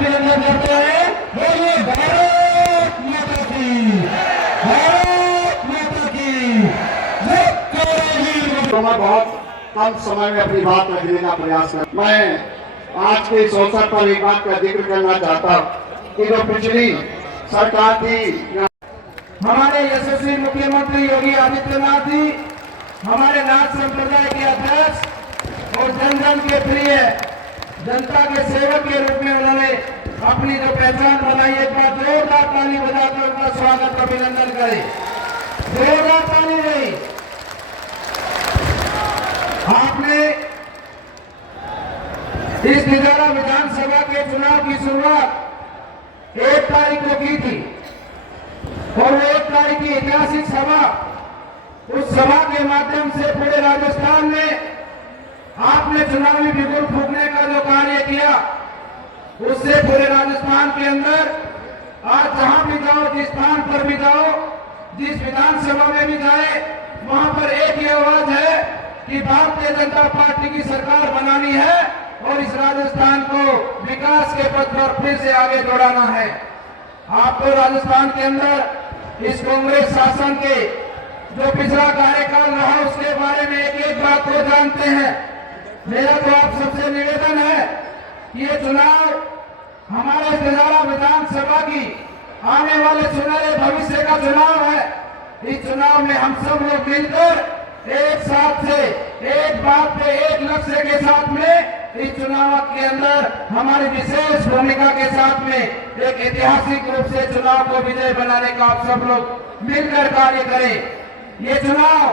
अभिनंदन करते हैं। बोलिए भारत माता की, भारत माता की जय। तो मैं बहुत कम समय में अपनी बात रखने का प्रयास कर, मैं आज के इस अवसर पर एक बात का जिक्र करना चाहता हूँ कि जो पिछली सरकार थी, हमारे यशस्वी मुख्यमंत्री योगी आदित्यनाथ जी हमारे नाथ संप्रदाय के अध्यक्ष और जन जन के प्रिय जनता के सेवक के रूप में उन्होंने अपनी जो पहचान बनाई, एक बार जोरदार ताली बजाकर उनका स्वागत अभिनंदन करें। जोरदार ताली नहीं। आपने इस तिजारा विधानसभा के चुनाव की शुरुआत 1 तारीख को की थी और वो 1 तारीख की ऐतिहासिक सभा, उस सभा के माध्यम से पूरे राजस्थान में आपने चुनावी बिगुल फूंकने का जो कार्य किया, उससे पूरे राजस्थान के अंदर आज जहां भी जाओ, जिस स्थान पर भी जाओ, जिस विधानसभा में भी जाए, वहां पर एक ही आवाज है कि भारतीय जनता पार्टी की सरकार बनानी है और इस राजस्थान को विकास के पथ पर फिर से आगे दौड़ाना है। आप तो राजस्थान के अंदर इस कांग्रेस शासन के जो पिछला कार्यकाल रहा उसके बारे में एक एक बात को जानते हैं। मेरा तो आप सबसे निवेदन है कि ये चुनाव हमारे तिजारा विधानसभा की आने वाले सुनहरे भविष्य का चुनाव है। इस चुनाव में हम सब लोग मिलकर एक साथ से एक बात पे, एक लक्ष्य के साथ में इस चुनाव के अंदर हमारी विशेष भूमिका के साथ में एक ऐतिहासिक रूप से चुनाव को विजय बनाने का आप सब लोग मिलकर कार्य करें। ये चुनाव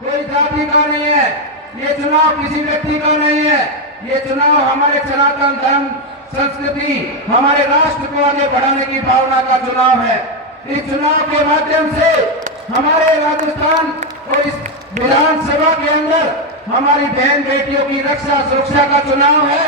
कोई जाति का नहीं है, ये चुनाव किसी व्यक्ति का नहीं है, ये चुनाव हमारे सनातन धर्म संस्कृति, हमारे राष्ट्र को आगे बढ़ाने की भावना का चुनाव है। इस चुनाव के माध्यम से हमारे राजस्थान और इस विधानसभा के अंदर हमारी बहन बेटियों की रक्षा सुरक्षा का चुनाव है।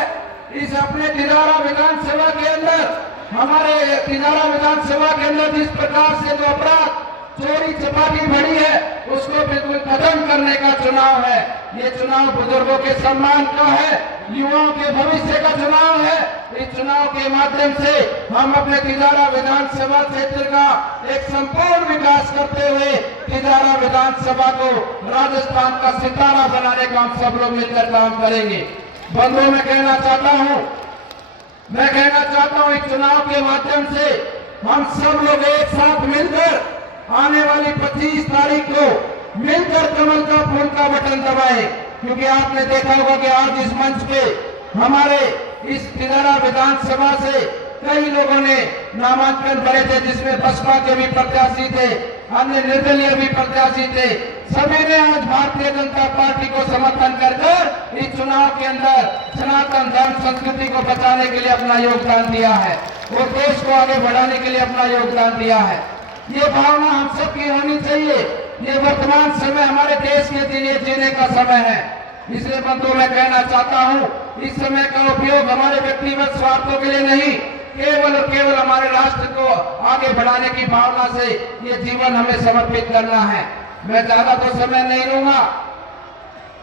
इस अपने तिजारा विधानसभा के अंदर, हमारे तिजारा विधानसभा के अंदर जिस प्रकार से जो अपराध, चोरी चपाटी बढ़ी है, उसको बिल्कुल खत्म करने का चुनाव है। ये चुनाव बुजुर्गों के सम्मान का है, युवाओं के भविष्य का चुनाव है। इस चुनाव के माध्यम से हम अपने तिजारा विधानसभा क्षेत्र का एक संपूर्ण विकास करते हुए तिजारा विधानसभा को राजस्थान का सितारा बनाने का हम सब लोग मिलकर काम करेंगे। बंधुओं, मैं कहना चाहता हूं इस चुनाव के माध्यम से हम सब लोग एक साथ मिलकर आने वाली 25 तारीख को मिलकर कमल का फूल का बटन दबाए, क्योंकि आपने देखा होगा कि आज इस मंच पे हमारे इस तिजारा विधानसभा से कई लोगों ने नामांकन भरे थे, जिसमें बसपा के भी प्रत्याशी थे, अन्य निर्दलीय भी प्रत्याशी थे। सभी ने आज भारतीय जनता पार्टी को समर्थन कर इस चुनाव के अंदर सनातन धर्म संस्कृति को बचाने के लिए अपना योगदान दिया है और देश को आगे बढ़ाने के लिए अपना योगदान दिया है। ये भावना हम सबकी होनी चाहिए। ये वर्तमान समय हमारे देश के लिए जीने का समय है। इसलिए बंधुओं, मैं कहना चाहता हूँ इस समय का उपयोग हमारे व्यक्तिगत स्वार्थों के लिए नहीं, केवल और केवल हमारे राष्ट्र को आगे बढ़ाने की भावना से ये जीवन हमें समर्पित करना है। मैं ज्यादा तो समय नहीं लूंगा,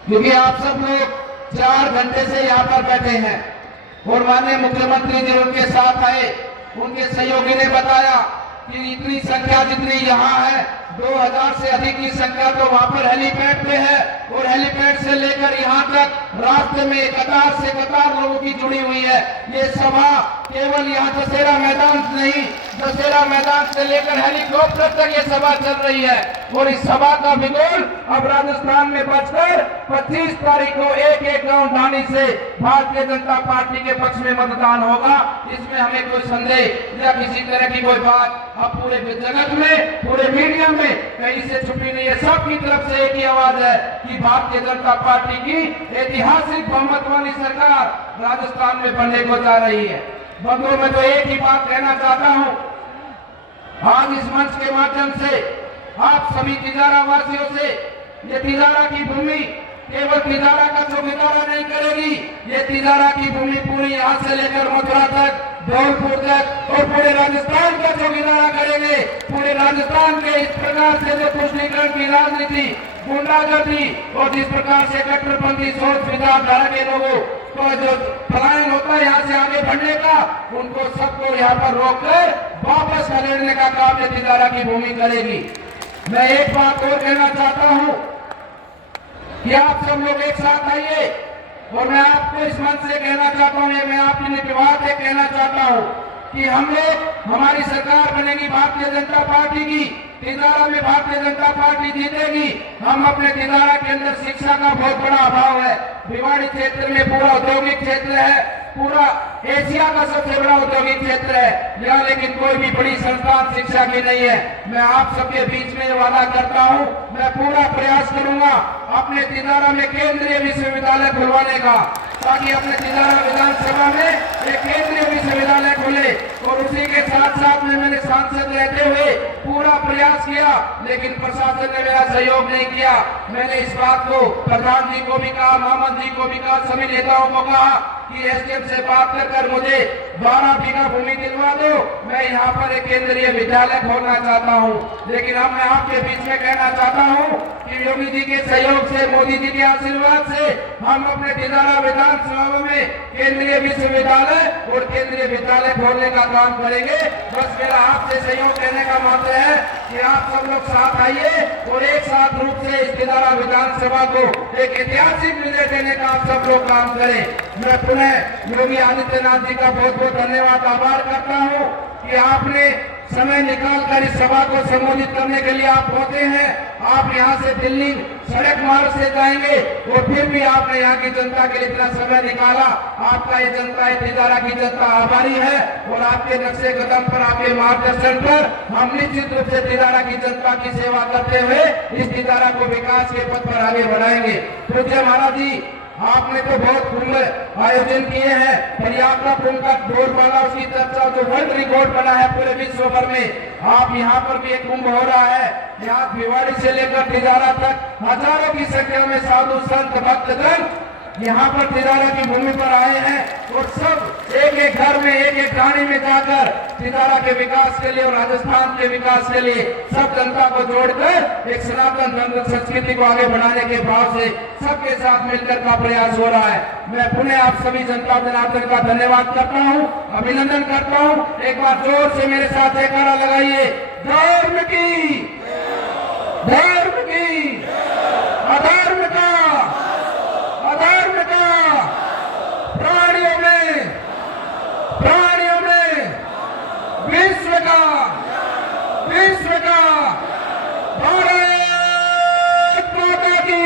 क्योंकि आप सब लोग 4 घंटे से यहाँ पर बैठे हैं और माननीय मुख्यमंत्री जी उनके साथ आए। उनके सहयोगी ने बताया कि इतनी संख्या जितनी यहाँ है, 2000 से अधिक की संख्या तो वहाँ पर हेलीपैड पे है और हेलीपैड से लेकर यहाँ तक रास्ते में कतार से कतार लोगों की जुड़ी हुई है। ये सभा केवल यहाँ दशहरा मैदान नहीं, दशहरा मैदान से लेकर हेलीकॉप्टर तक ये सभा चल रही है और इस सभा का बिगुल अब राजस्थान में बजकर 25 तारीख को एक एक गांव ढाणी से भारतीय जनता पार्टी के पक्ष में मतदान होगा। इसमें हमें कोई संदेह या किसी तरह की कोई बात अब पूरे जगत में, पूरे मीडिया में कहीं से छुपी नहीं है। सबकी तरफ से एक ही आवाज है कि भारतीय जनता पार्टी की ऐतिहासिक बहुमत वाली सरकार राजस्थान में बनने को जा रही है। बंधुओं, मैं तो एक ही बात कहना चाहता हूं, आज इस मंच के माध्यम से आप सभी तिजारा वासियों से, ये तिजारा की भूमि केवल तिजारा का चौकीदारा नहीं करेगी, ये तिजारा की भूमि पूरी यहाँ से लेकर मथुरा तक धौलपुर तक और पूरे राजस्थान का चौकीदारा करेंगे। पूरे राजस्थान के इस प्रकार से जो तुष्टीकरण की राजनीति, गुंडागर्दी और जिस प्रकार से कट्टरपंथी सोच विचारधारा के लोगों को जो पलायन होता है यहाँ से आगे बढ़ने का, उनको सबको यहाँ पर रोककर वापस खदेड़ने का काम ये तिजारा की भूमि करेगी। मैं एक बात और कहना चाहता हूँ कि आप सब लोग एक साथ आइए और मैं आपको इस मंच से कहना चाहता हूँ, ये मैं आपकी निकलवात से कहना चाहता हूँ कि हम लोग, हमारी सरकार बनेगी भारतीय जनता पार्टी की, तिजारा में भारतीय जनता पार्टी जीतेगी। हम अपने तिजारा के अंदर शिक्षा का बहुत बड़ा अभाव है। भिवाड़ी क्षेत्र में पूरा औद्योगिक क्षेत्र है, पूरा एशिया का सबसे बड़ा औद्योगिक क्षेत्र है यहाँ, लेकिन कोई भी बड़ी संस्थान शिक्षा की नहीं है। मैं आप सबके बीच में वादा करता हूँ, मैं पूरा प्रयास करूंगा अपने तिजारा में केंद्रीय विश्वविद्यालय खुलवाने का, ताकि अपने तिजारा विधानसभा में एक केंद्रीय विश्वविद्यालय खुले। और उसी के साथ साथ में मैंने सांसद रहते हुए पूरा प्रयास किया, लेकिन प्रशासन ने मेरा सहयोग नहीं किया। मैंने इस बात को प्रधान जी को भी कहा, मोहम्मद जी को भी कहा, सभी नेताओं को कहा कि एसडीएम से बात कर मुझे 12 बीघा भूमि दिलवा दो, मैं यहाँ पर एक केंद्रीय विद्यालय खोलना चाहता हूँ। लेकिन अब मैं आपके बीच में कहना चाहता हूँ कि योगी जी के सहयोग से, मोदी जी के आशीर्वाद से हम अपने तिजारा विधानसभा में केंद्रीय विश्वविद्यालय और केंद्रीय विद्यालय खोलने का काम करेंगे। बस मेरा आपसे सहयोग देने का मतलब है कि आप सब लोग साथ आइए और एक साथ रूप से इस तिजारा विधानसभा को एक ऐतिहासिक विजय देने का आप सब लोग काम करें। मैं पुनः योगी आदित्यनाथ जी का बहुत बहुत धन्यवाद, आभार करता हूँ कि आपने समय निकालकर इस सभा को संबोधित करने के लिए आप पहुंचे हैं। आप यहाँ से दिल्ली सड़क मार्ग से जाएंगे और फिर भी आपने यहाँ की जनता के लिए इतना समय निकाला। आपका ये जनता, ये तिजारा की जनता आभारी है और आपके नक्शे कदम पर, आपके मार्गदर्शन पर हम निश्चित रूप से तिजारा की जनता की सेवा करते हुए इस तिजारा को विकास के पथ पर आगे बढ़ाएंगे। पूज्य महाराज जी, आपने तो बहुत कुंभ आयोजन किए हैं, परियात्रा कुंभ का बोलबाला, उसकी चर्चा जो वर्ल्ड रिकॉर्ड बना है पूरे विश्व भर में। आप यहाँ पर भी एक कुंभ हो रहा है, यहाँ भिवाड़ी से लेकर तिजारा तक हजारों की संख्या में साधु संत भक्तजन यहाँ पर तिजारा की भूमि पर आए हैं और सब एक एक घर में, एक एक गाड़ी में जाकर तिजारा के विकास के लिए और राजस्थान के विकास के लिए सब जनता को जोड़कर एक सनातन धर्म संस्कृति को आगे बढ़ाने के भाव से सबके साथ मिलकर का प्रयास हो रहा है। मैं पुनः आप सभी जनता जनार्दन का धन्यवाद करता हूँ, अभिनंदन करता हूँ। एक बार जोर से मेरे साथ जयकारा लगाइए, धर्म की, धर्म की, अधर्म का, अधर्म का, प्राणियों में, प्राणियों में, विश्व का, विश्व का, भारत माता की।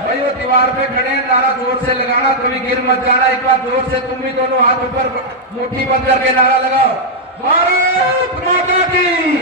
भाइयों, दीवार पे खड़े हैं, नारा जोर से लगाना, कभी गिर मत जाना। एक बार जोर से तुम भी दोनों हाथ ऊपर मुट्ठी बंद करके नारा लगाओ, भारत माता की।